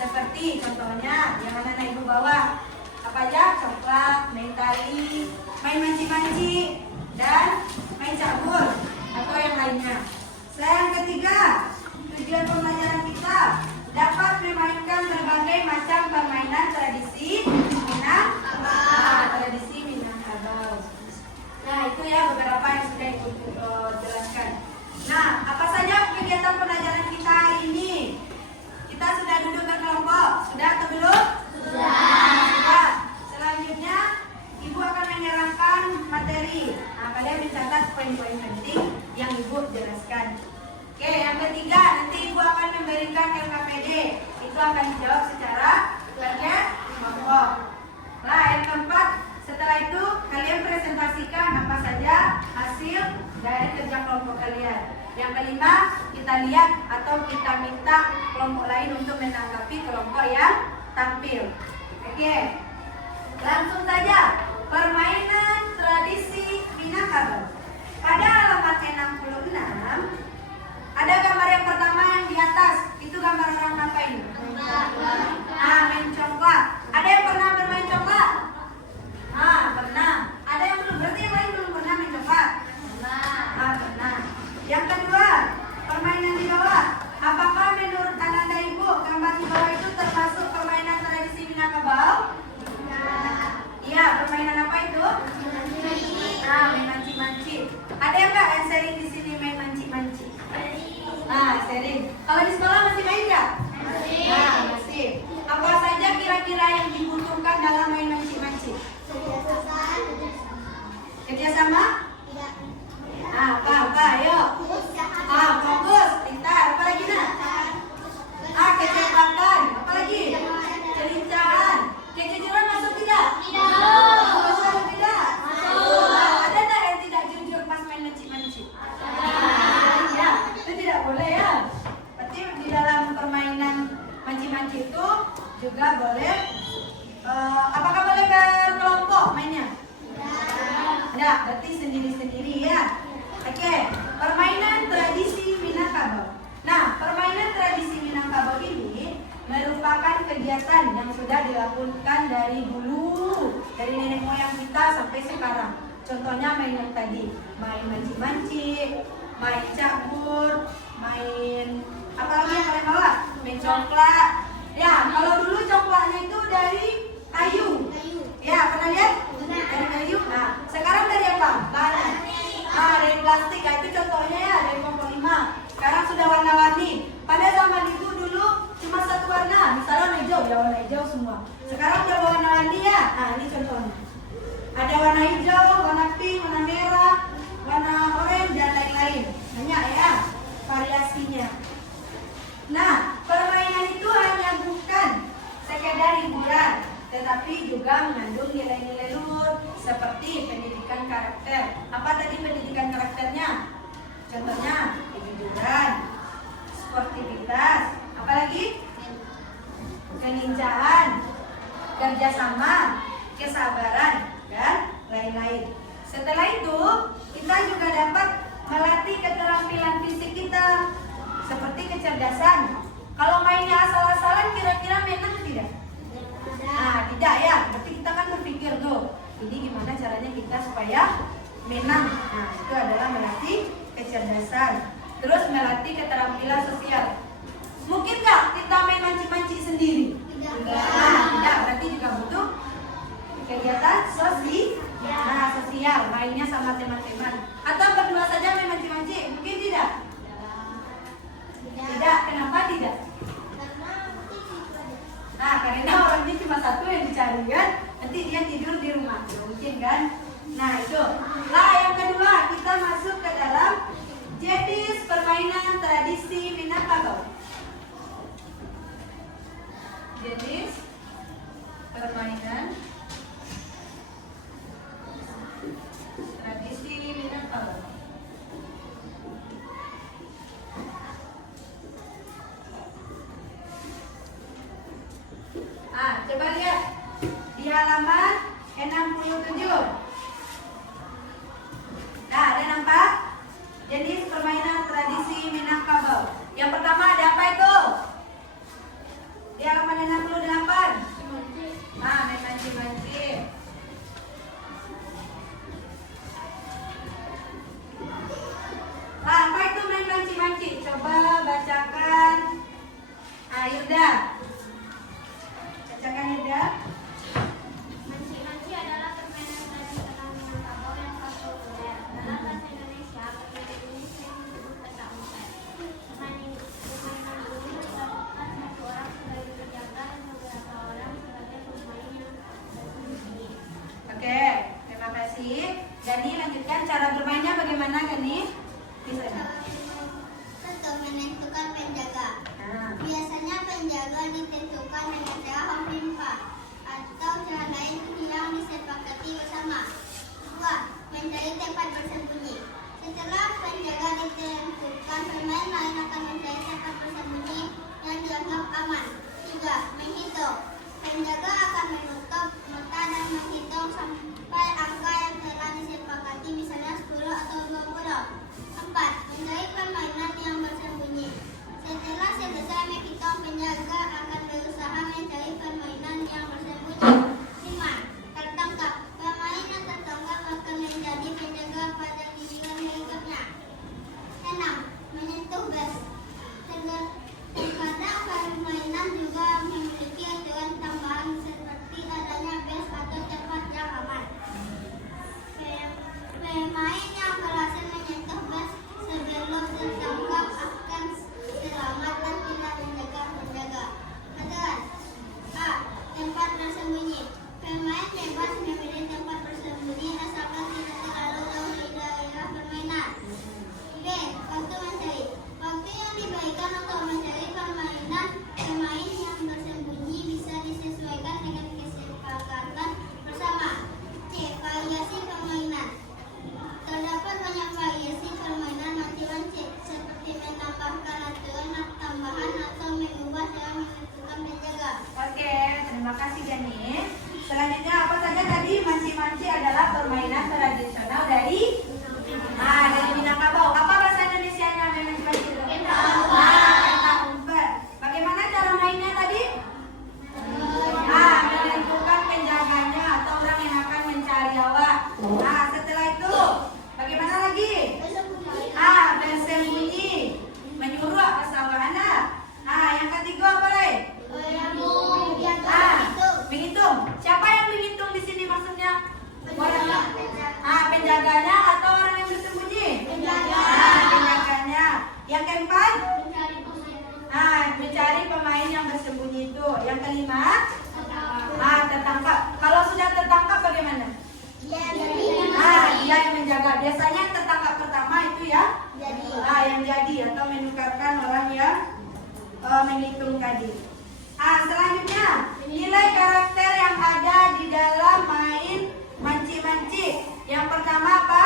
Seperti contohnya yang mana ibu bawa apa aja? Coklat, main tali, main manci-manci, dan main cabur atau yang lainnya. Yang ketiga, tujuan pembelajaran kita dapat memainkan berbagai macam permainan tradisi Minangkabau. Tradisi Minangkabau. Nah, itu ya beberapa yang sudah ibu jelaskan. Nah, apa saja kegiatan pembelajaran kita hari ini? Kita sudah duduk berkelompok, sudah atau belum? Sudah. Selanjutnya, ibu akan menyerahkan materi. Nah, kalian mencatat poin-poin penting yang ibu jelaskan. Oke, yang ketiga, nanti ibu akan memberikan LKPD. Itu akan dijawab secara kelompok. Nah, yang keempat, setelah itu kalian presentasikan apa saja hasil dari kerja kelompok kalian. Yang kelima, kita lihat atau kita minta kelompok lain untuk menanggapi kelompok yang tampil. Oke, langsung saja. Permainan tradisi Minangkabau. Pada halaman 66, ada gambar yang pertama yang di atas. Itu gambar orang ngapain? Nah, main coklat. Ada yang pernah bermain coklat? Nah, pernah. Ada yang belum? Berarti yang lain belum pernah main coklat? Nah, pernah. Yang kedua, permainan di bawah. Apakah menurut Ananda Ibu, gambar di bawah itu termasuk permainan tradisi Minangkabau? Iya, permainan apa itu? Nah, main manci-manci. Ada nggak yang sering di sini main manci-manci? Nah, sering. Kalau di sekolah masih main nggak? Nah, masih. Apa saja kira-kira yang dibutuhkan dalam main manci-manci? Kerjasama? Nah, apa? Ayo. Fokus, pintar. Apa lagi nak? Kecepatan. Apa lagi? Kelincahan. Kejujuran masuk tidak? Masuk tidak? Ada tak yang tidak jujur pas main manci-manci? Ya, itu tidak boleh ya. Berarti di dalam permainan manci-manci itu juga boleh. Apakah boleh berkelompok mainnya? Tidak, berarti sendiri-sendiri ya. Oke, permainan tradisi Minangkabau. Nah, permainan tradisi Minangkabau ini merupakan kegiatan yang sudah dilakukan dari dulu, dari nenek moyang kita sampai sekarang. Contohnya main yang tadi, main manci-manci, main cabur, main apa lagi yang kalian bawa? Main coklat. Ya, kalau dulu coklatnya itu dari kayu. Ya, pernah lihat? Dari kayu. Nah, sekarang dari apa? Bahan. Dari plastik. Nah, itu contohnya ya, dari kompor 5. Sekarang sudah warna-warni. Pada zaman itu dulu cuma satu warna, misalnya warna hijau, ya warna hijau semua. Sekarang udah warna-warni ya. Nah, ini contohnya. Ada warna hijau, warna pink, warna merah, warna oranye dan lain-lain. Banyak ya variasinya. Nah, permainan itu hanya bukan sekedar hiburan, tetapi juga mengandung nilai-nilai luhur seperti pendidikan karakter. Apa tadi pendidikan karakternya? Contohnya kejujuran, sportivitas, apalagi kelincahan, kerjasama, kesabaran, dan lain-lain. Setelah itu, kita juga dapat melatih keterampilan fisik kita, seperti kecerdasan. Kalau mainnya asal-asalan, kira-kira menang tidak? Nah, tidak ya. Berarti kita kan berpikir tuh, ini gimana caranya kita supaya menang. Nah, itu adalah melatih kecerdasan. Terus melatih keterampilan sosial. Mungkin nggak kita main manci-manci sendiri? Nah, tidak. Berarti juga butuh kegiatan sosial. Nah, sosial. Mainnya sama teman-teman. Atau berdua saja main manci-manci? Mungkin tidak? Tidak. Kenapa tidak? Nah, karena orangnya cuma satu yang dicari kan. Nanti dia tidur di rumah. Mungkin kan? Nah, itu. Nah, yang kedua, kita masuk ke dalam jenis permainan tradisi Minangkabau. Jenis permainan tradisi Minangkabau. Coba lihat di halaman 67. Nah, ada nampak jenis permainan tradisi Minangkabau. Yang pertama ada apa itu? Di halaman Yang kelima, tertangkap. Kalau sudah tertangkap bagaimana? Dia yang menjaga. Biasanya yang tertangkap pertama itu ya, yang jadi atau menukarkan orang yang menghitung tadi. Selanjutnya, nilai karakter yang ada di dalam main manci-manci. Yang pertama apa?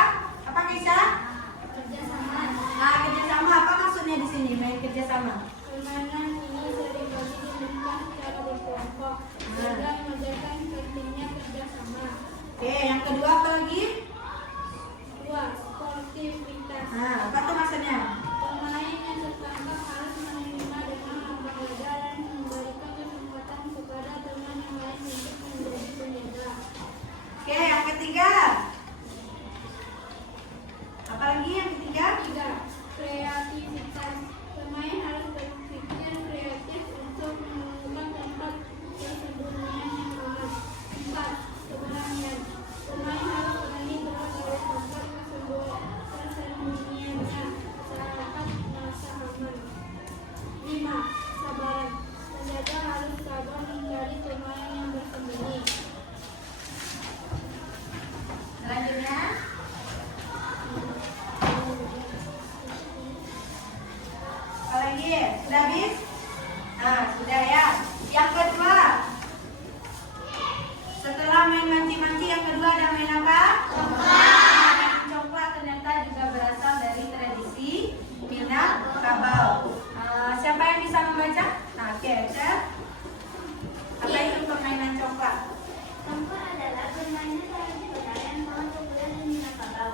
Apa Kisah? Kerjasama. Kerjasama. Apa maksudnya di sini main kerjasama? Permainan ini sering dimainkan secara berkelompok dan mengajarkan pentingnya kerjasama. Yang kedua apa lagi? 2. Sportivitas. Apa tuh maksudnya? Pemain yang tertangkap harus menerima dengan lapang dada dan memberikan kesempatan kepada teman yang lain untuk menjadi penjaga. Yang ketiga. Apa lagi yang ketiga? 3. Kreativitas. Pemain harus berpikir kreatif untuk menemukan tempat persembunyian yang aman. 4. Keberanian. Pemain harus berani keluar dari tempat persembunyiannya saat merasa aman. 5. Sabaran. Penjaga harus sabar mencari pemain yang bersembunyi. Selanjutnya. Apa lagi? Sudah habis? Sudah ya. Yang kedua. Setelah main manci-manci, yang kedua ada main apa? Main congklak ternyata juga berasal dari tradisi Minangkabau. Siapa yang bisa membaca? Chef. Apa itu permainan congklak? Congklak adalah permainan tradisional yang sangat populer di Minangkabau.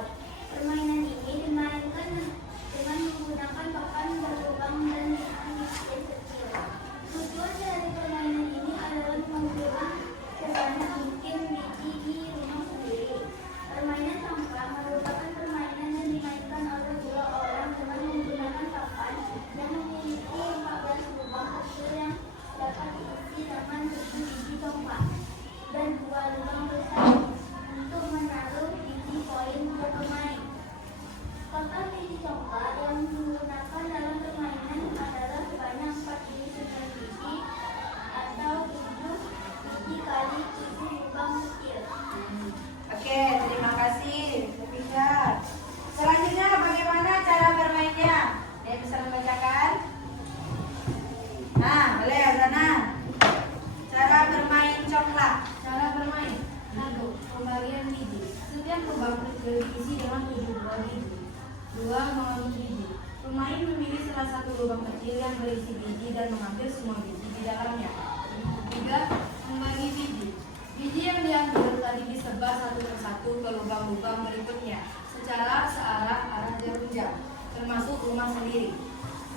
Permainan ini dimainkan dengan menggunakan papan berlubang dan mengisi kecil. Tujuan dari permainan ini adalah mengumpulkan sebanyak mungkin biji di rumah sendiri. Permainan congklak merupakan permainan yang dimainkan oleh dua orang dengan menggunakan papan yang memiliki 14 lubang kecil yang dapat diisi dengan 7 biji congklak dan 2 lubang besar untuk menaruh biji koin per pemain. Total biji congklak yang digunakan dalam permainan adalah sebanyak 49 biji atau 7 biji kali 7 lubang kecil. Terima kasih. Bisa. Selanjutnya bagaimana cara bermainnya? Ada yang bisa membacakan? Boleh Azana. Cara bermain congklak. Cara bermain. 1. Pembagian biji. Setiap lubang kecil diisi dengan 7 buah biji. 2. Mengambil biji. Pemain memilih salah satu lubang kecil yang berisi biji dan mengambil semua biji di dalamnya. 3. Membagi biji. Biji yang diambil tadi disebar satu persatu ke lubang-lubang berikutnya secara searah arah jarum jam, termasuk rumah sendiri.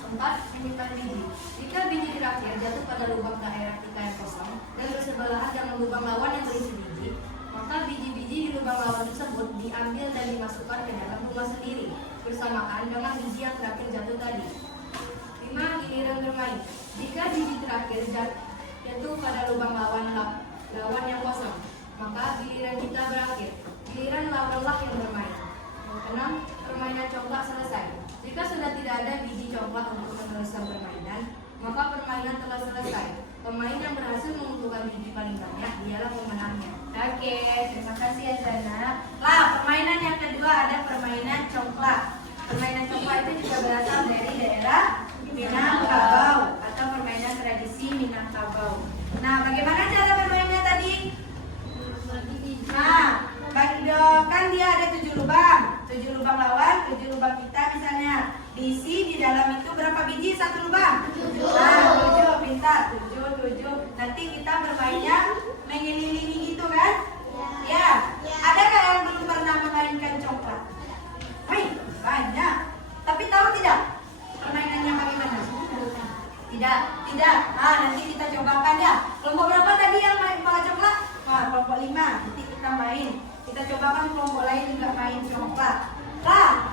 4. Menyimpan biji. Jika biji terakhir jatuh pada lubang daerah kita yang kosong dan bersebelahan dengan lubang lawan yang berisi biji, maka biji-biji di lubang lawan tersebut diambil dan dimasukkan ke dalam rumah sendiri bersamaan dengan biji yang terakhir jatuh tadi. 5. Giliran bermain. Jika biji terakhir jatuh pada lubang lawan yang kosong, maka giliran kita berakhir. Giliran lawanlah yang bermain. 6. Permainan congklak selesai. Jika sudah tidak ada biji congklak untuk meneruskan permainan, maka permainan telah selesai. Pemain yang berhasil mengumpulkan biji paling banyak dialah pemenangnya. Terima kasih Azana. Permainan yang kedua ada permainan congklak. Permainan congklak itu juga berasal dari daerah Minangkabau atau permainan tradisi Minangkabau. Bagaimana cara bermainnya tadi? Kan dia ada 7 lubang. 7 lubang lawan, 7 lubang kita misalnya. Diisi di dalam itu berapa biji satu lubang? 7. Pintar. 7. Nanti kita bermainnya mengelilingi gitu kan? Ya. Adakah yang belum pernah memainkan congklak? Banyak. Tapi tahu tidak permainannya bagaimana? Tidak. Nanti kita cobakan ya. Kelompok berapa tadi yang main congklak? Kelompok 5. Nanti kita main. Kita cobakan kelompok lain juga main congklak.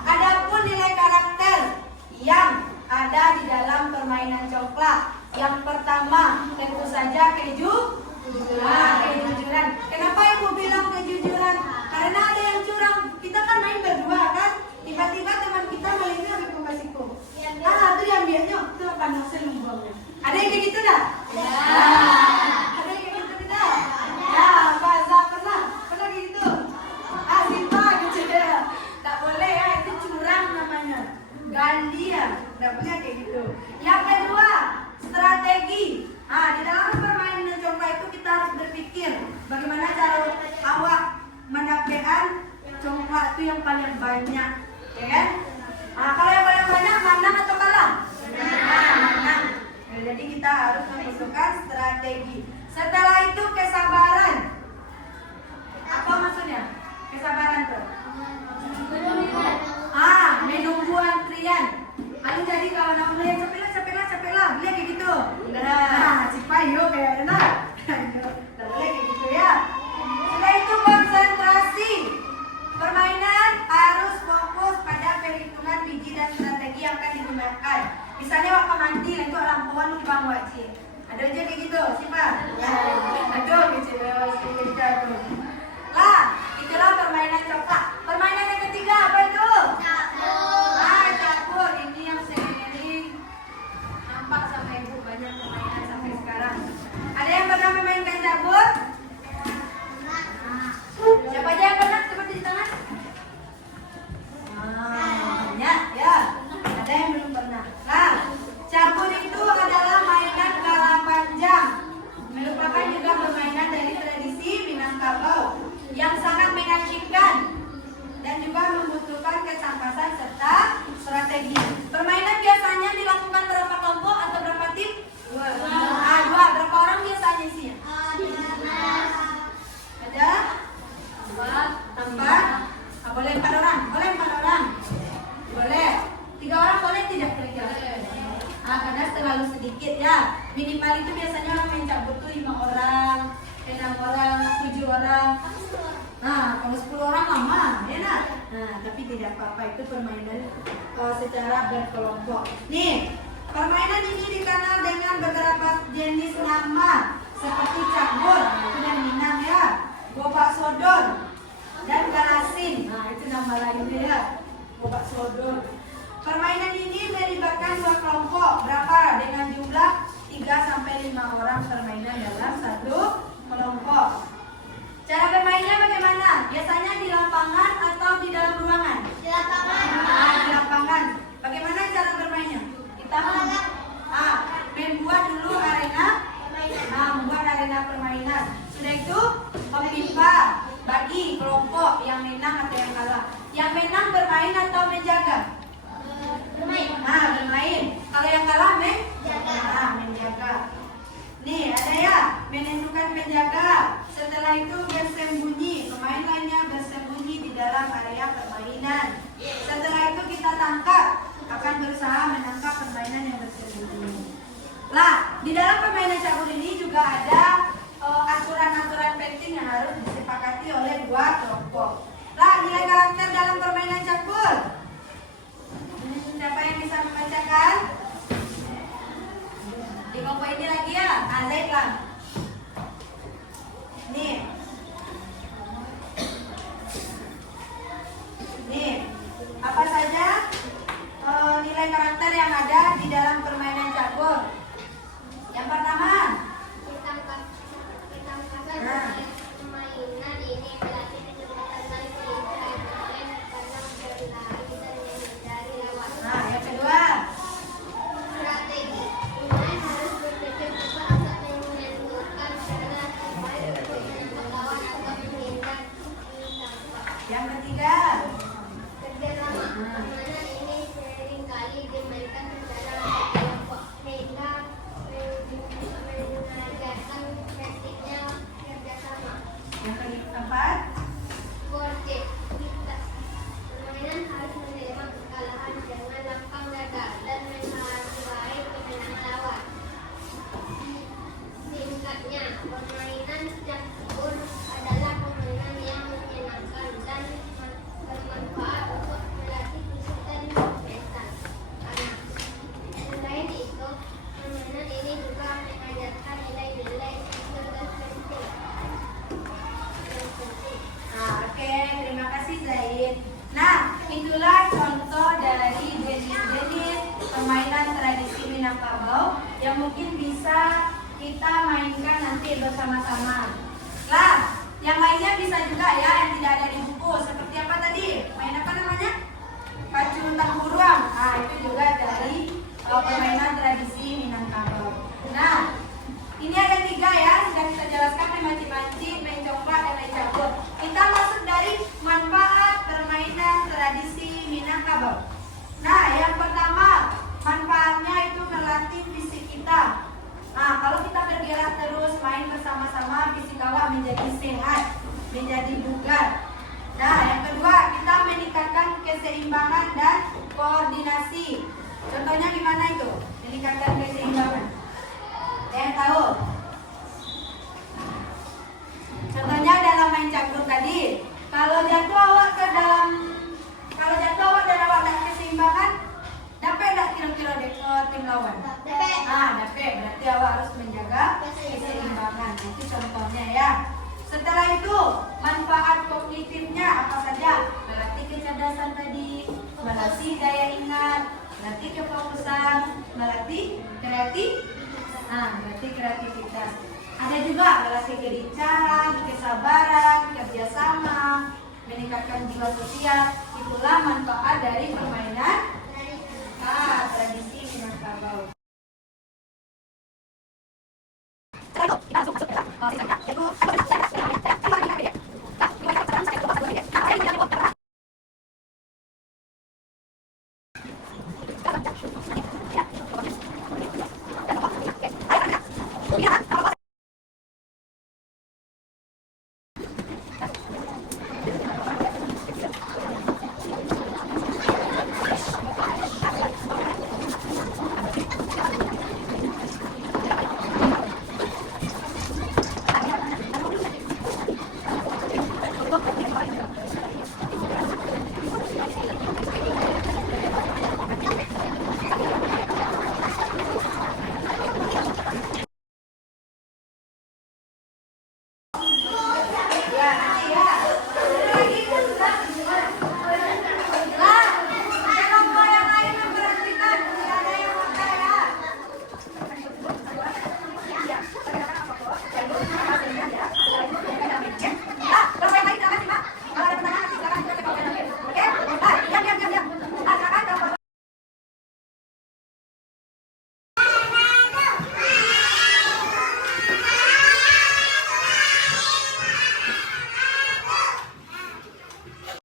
Adapun nilai karakter yang ada di dalam permainan congklak. Yang pertama, tentu saja kejujuran. Kenapa ibu bilang kejujuran? Karena ada yang curang. Kita kan main berdua kan? Tiba-tiba teman kita malingnya ambil kasihku. Itu yang biasanya itu panas membuangnya. Ada yang kayak gitu dah? Setelah itu kesabaran. Apa maksudnya? Kesabaran tuh. Menunggu antrian. Lalu jadi kalau nak mulai cepetlah, boleh kayak gitu. Nah, cipayo kayak enak. Boleh kayak gitu ya. Setelah itu konsentrasi. Permainan harus fokus pada perhitungan biji dan strategi yang akan digunakan. Misalnya waktu mandi, itu lampuan lubang wajib. Ada aja kayak gitu, siapa? Aduh, kecil lah, itulah permainan coklat. Permainan yang ketiga apa itu? Campur. Ini yang sering nampak sama ibu banyak permainan sampai sekarang. Ada yang pernah memainkan campur? Siapa aja yang pernah? Seperti di tangan? Banyak ya. Ada yang belum pernah. Nah, campur itu adalah mainan kala panjang. Merupakan juga permainan dari tradisi Minangkabau yang sangat mengasyikkan dan juga membutuhkan ketangkasan serta strategi. Permainan biasanya dilakukan berapa kelompok atau berapa tim? Dua. Berapa orang biasanya isinya? Ada? Empat. Boleh 4 orang? Boleh 4 orang? Boleh. 3 orang boleh tidak kira-kira? Karena terlalu sedikit ya. Minimal itu biasanya orang main campur tuh 5 orang, 6 orang, 7 orang. Nah, kalau 10 orang lama, ya nak? Nah, tapi tidak apa-apa, itu permainan secara berkelompok. Nih, permainan ini dikenal dengan beberapa jenis nama seperti campur, itu dari Minang ya, gobak sodor, dan galasin. Nah, itu nama lainnya ya, gobak sodor. Permainan ini melibatkan 2 kelompok. Berapa? Dengan jumlah 3-5 orang permainan dalam satu kelompok. Cara bermainnya bagaimana? Biasanya di lapangan atau di dalam ruangan? Di lapangan. Di lapangan. Bagaimana cara bermainnya? Kita membuat dulu arena. Membuat arena permainan. Sudah itu memimpah bagi kelompok yang menang atau yang kalah. Yang menang bermain atau menjaga? Bermain. Bermain. Kalau yang kalah Menjaga. Menjaga. Nih, ada ya, menentukan penjaga. Setelah itu bersembunyi. Pemain lainnya bersembunyi di dalam area permainan. Setelah itu kita tangkap. Akan berusaha menangkap permainan yang bersembunyi. Lah, di dalam permainan campur ini juga ada aturan-aturan penting yang harus disepakati oleh 2 kelompok. Lah, nilai karakter dalam permainan campur. Siapa yang bisa membacakan? Di kelompok ini lagi ya, Zaid lah. Nih, apa saja nilai karakter yang ada di dalam permainan campur? Yang pertama, Permainan ini melatih kecepatan dan kelincahan bermain karena berlari dan menghindari lawan. yang kedua, Strategi. Pemain harus berpikir cepat saat menentukan cara terbaik untuk menembak lawan atau menghindar tangkap. yang ketiga, Kerjasama. Permainan ini seringkali dimainkan secara kelompok sehingga mengajarkan praktiknya kerjasama. yang keempat, Gocek. Permainan harus menerima kekalahan dengan lapang dada dan menghargai kemenangan lawan. Singkatnya, permainan campur adalah permainan yang menyenangkan dan bermanfaat untuk melatih fisik dan mental anak. Selain itu, permainan ini juga mengajarkan nilai-nilai sosial dan penting. Oke, terima kasih Zaid. Nah, itulah contoh dari jenis-jenis permainan tradisi Minangkabau yang mungkin bisa kita mainkan nanti bersama-sama. Lah, yang lainnya bisa juga ya yang tidak ada di buku. Seperti apa tadi? Main apa namanya? Pacu tangguruang. Itu juga dari permainan tradisi Minangkabau. Nah, ini ada 3 ya, sudah kita jelaskan, manci-manci, main coklat, dan main campur. Kita masuk dari manfaat permainan tradisi Minangkabau. Nah, yang pertama, manfaatnya itu melatih fisik kita. Nah, kalau kita bergerak terus, main bersama capek, berarti awak harus menjaga keseimbangan. Itu contohnya ya. Setelah itu, manfaat kognitifnya apa saja? Melatih kecerdasan tadi, melatih daya ingat, melatih kefokusan, melatih kreativitas. Ada juga melatih kelincahan, kesabaran, kerjasama, meningkatkan jiwa sosial. Itulah manfaat dari permainan tradisi Minangkabau. Setelah itu kita langsung masuk ke dalam sisanya, yaitu